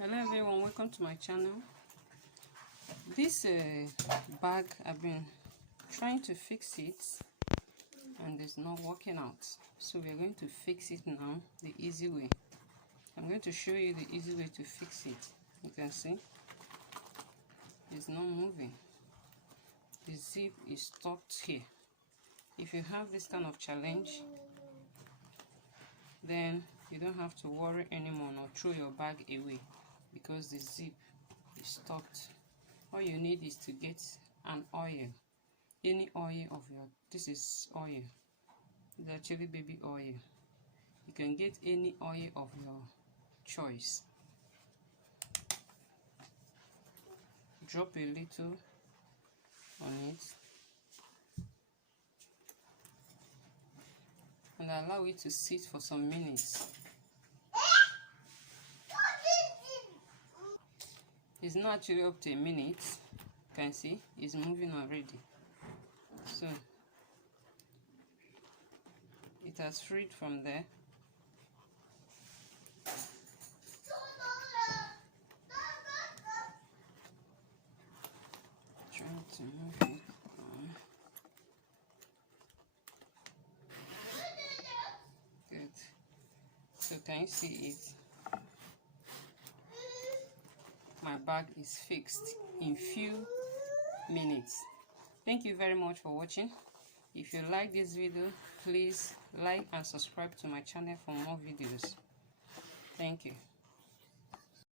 Hello everyone, welcome to my channel. This bag, I've been trying to fix it and it's not working out, so we're going to fix it now the easy way. I'm going to show you the easy way to fix it. You can see it's not moving. The zip is stuck here. If you have this kind of challenge, then you don't have to worry anymore or throw your bag away because the zip is stuck. All you need is to get an oil, any oil of your, this is oil, it's actually baby oil. You can get any oil of your choice. Drop a little on it and allow it to sit for some minutes. It's not actually up to a minute. You can see it's moving already. So it has freed from there. Trying to move it on. Good. So can you see it? My bag is fixed in few minutes. Thank you very much for watching. If you like this video, please like and subscribe to my channel for more videos. Thank you.